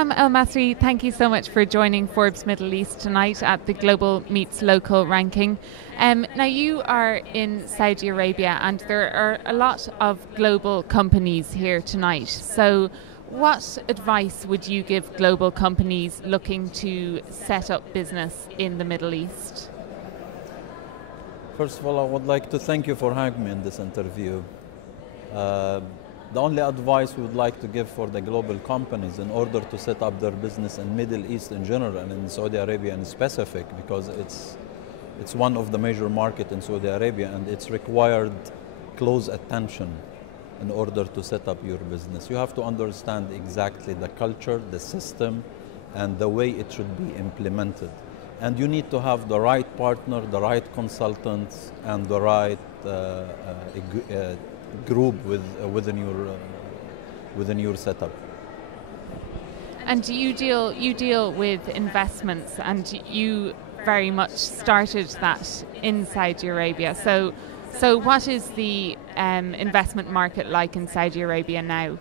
Hayssam El Masri, thank you so much for joining Forbes Middle East tonight at the Global Meets Local ranking. Now you are in Saudi Arabia and there are a lot of global companies here tonight. So what advice would you give global companies looking to set up business in the Middle East? First of all, I would like to thank you for having me in this interview. The only advice we would like to give for the global companies in order to set up their business in Middle East in general and in Saudi Arabia in specific, because it's one of the major markets in Saudi Arabia and it's required close attention in order to set up your business. You have to understand exactly the culture, the system, and the way it should be implemented. And you need to have the right partner, the right consultants, and the right group within your setup. And you deal with investments, and you very much started that in Saudi Arabia. So what is the investment market like in Saudi Arabia now?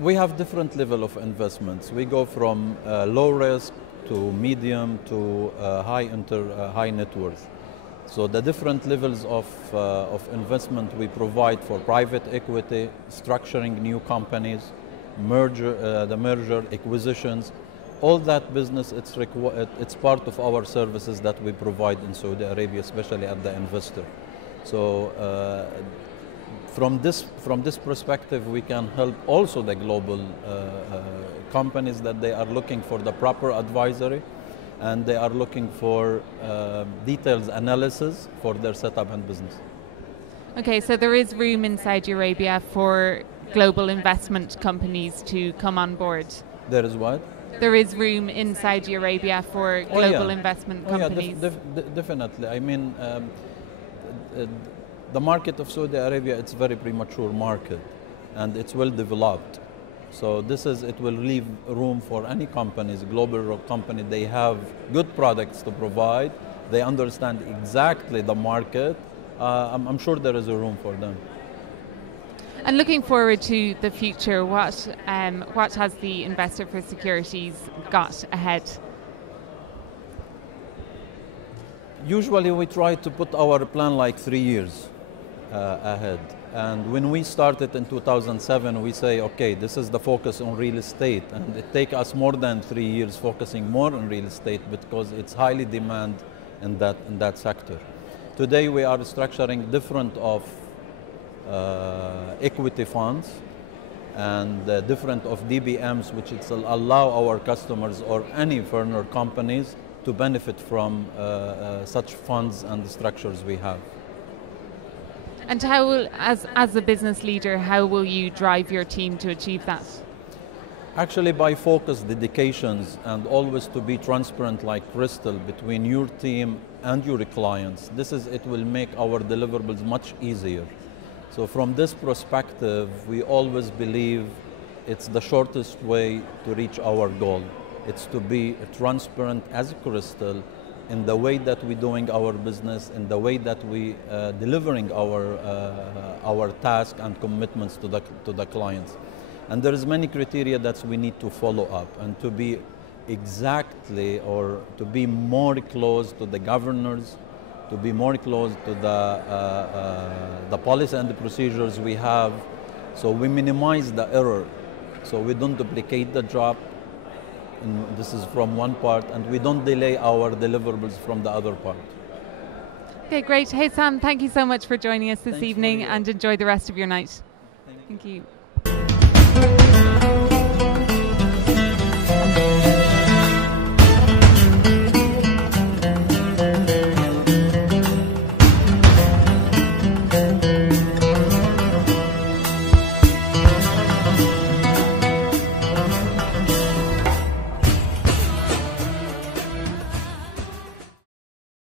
We have different level of investments. We go from low risk to medium to high net worth. So the different levels of investment we provide for private equity, structuring new companies, the merger, acquisitions, all that business, it's part of our services that we provide in Saudi Arabia, especially at the investor. So from this perspective, we can help also the global companies that they are looking for the proper advisory, and they are looking for details analysis for their setup and business. Okay, so there is room in Saudi Arabia for global investment companies to come on board. There is what? There is room in Saudi Arabia for global investment companies. Definitely. I mean, the market of Saudi Arabia, it's a very premature market and it's well developed. So it will leave room for any companies, global company. They have good products to provide. They understand exactly the market. I'm sure there is a room for them. And looking forward to the future, what has the investor for Securities got ahead? Usually we try to put our plan like 3 years ahead. And when we started in 2007, we say, okay, this is the focus on real estate. And it takes us more than 3 years focusing more on real estate because it's highly demand in that sector. Today we are structuring different of equity funds and different of DBMs, which will allow our customers or any further companies to benefit from such funds and the structures we have. And how will, as a business leader, how will you drive your team to achieve that? Actually, by focus, dedications, and always to be transparent like crystal between your team and your clients. It will make our deliverables much easier. So from this perspective, we always believe it's the shortest way to reach our goal. It's to be transparent as a crystal in the way that we're doing our business, in the way that we delivering our task and commitments to the clients. And there is many criteria that we need to follow up and to be exactly or to be more close to the governors, to be more close to the policy and the procedures we have. So we minimize the error. So we don't duplicate the job. And this is from one part, and we don't delay our deliverables from the other part. Okay, great. Hayssam, thank you so much for joining us this evening, and enjoy the rest of your night. Thank you.